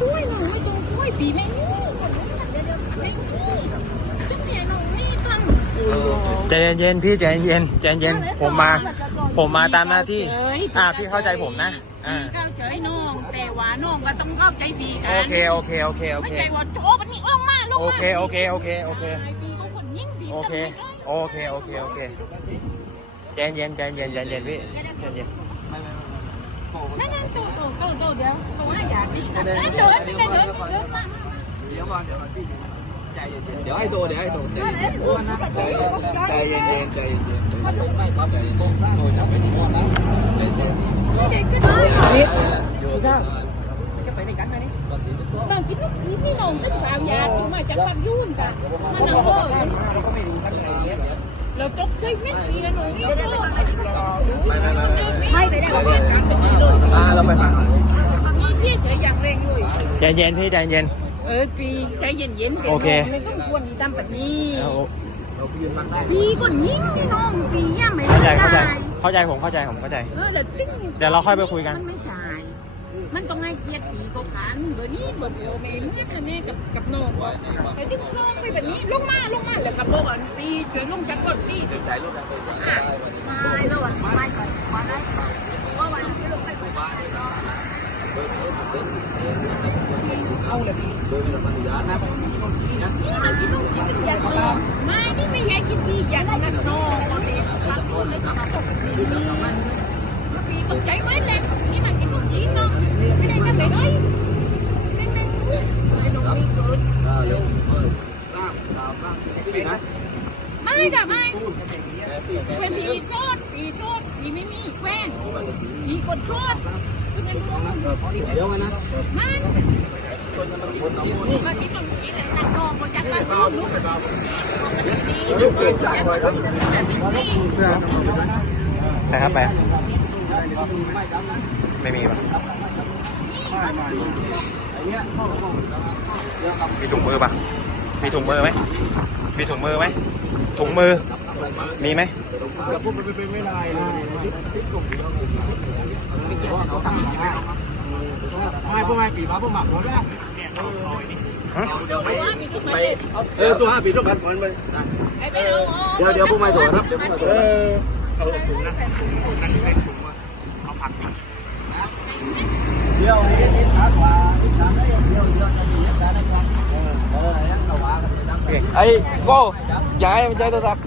ช่วยหนูไม่ต้องช่วยปีไม่นี่คนนี้แบบเดียวๆไม่นี่จะเปลี่ยนหนูนี่กันใจเย็นๆพี่ใจเย็นใจเย็นผมมา ผมมาตามหน้าที่ อ่าพี่เข้าใจผมนะอ่เข้าใจน้องแต่ว่าน้องก็ต้องเข้าใจดีกันโอเคโอเคโอเคโอเคไม่ใช่ว่าโจมันนี่ออกมาลูกโอเคโอเคโอเคโอเคโอเคโอเคโอเคโอเคใจเย็นใจเย็นใจเย็นพี่ใจเย็น นั่นนั่นโตโตโตโตเดี๋ยวโตให้อยากดีกันเดินเดินเดินเดินมาเดี๋ยวก่อนเดี๋ยวก่อนพี่ใจเย็นๆเดี๋ยวให้โตเดี๋ยวให้โตใจเย็นๆใจเย็นๆใจเย็นๆไม่ก็ใจเย็นๆโตจะไปที่ก่อนนะใจเย็นเด็กก็ได้ๆอยู่ข้างบางทีลูกทีนี่น้องตั้งสาวยาถึงมาจากบางยุ่นกันมันนั่งเวอร์ เราตกใจไม่ดีกันหนูนี่ก็ไม่ไปได้หรอกอ่าเราไปฝั่งนี่พี่ใจอย่างเร่งเลยใจเย็นพี่ใจเย็น เออปีใจเย็นๆโอเคไม่ต้องควรมีตามปัจนี้ปีก็ยิ่งน้องปียังไม่เข้าใจได้เข้าใจเข้าใจผมเข้าใจผมเข้าใจ เดี๋ยวเดี๋ยวเราค่อยไปคุยกัน มันต้องให้เกียรติก็ขันเบอร์นี้เบอร์เดียวเมย์นี่กันนี่กับกับน้องก็ไปที่คลองไปแบบนี้ลงมาลงมาแล้วกับโบกันปีช่วยลงจากรถปีใจลูกกันไปก่อนอะไม่แล้วอะไม่ก่อนมาได้ว่าวันที่ลงไปก่อนเอาเลยพี่โดยไม่ต้องมาถึงร้านนะนี่มันกินต้องกินเป็นอย่างน้องไม่นี่ไม่ใช่กินดีอย่างนั้นน้องเราเด็กทำนู่นเลยทำตกปีนี้ปีตกใจไหมเลยนี่มันกินของจีนเนาะไม่ได้กันเลยด้วยเน่งๆเลยน้องนี่เกิด อ่าเร็วเปิดบ้างตาม บ้างพี่นะไม่จ้ะไม่เป็นผีโทษผีโทษผีไม่มีแฟนผีกดโทษคือกันรู้เดี๋ยวนะมันมาที่ตรงนี้เนี่ยนักนองบนจักรบ้านลูกลูกดีจักรบ้านลูกดีใช่ครับไปไม่มีป่ะมีถุงมือป่ะ มีถุงมือไหมมีถุงมือไหมถุงมือ มีไหมไม่พวกไม่ปีมาพวกหมักหมดแรกเออตัวห้าปีต้องการมันไปไอ้ไปเอาเดี๋ยวเดี๋ยวพวกไม่ตัวครับเดี๋ยวพวกไม่ตัวเดี๋ยวนี้นี่ขาขวาที่สามได้เดียวเดียวจะมีเหตุการณ์นะครับเออเออยังระวังกันไปตั้ง โอเค ไอ้โก้ย้ายมันใจโทรศัพท์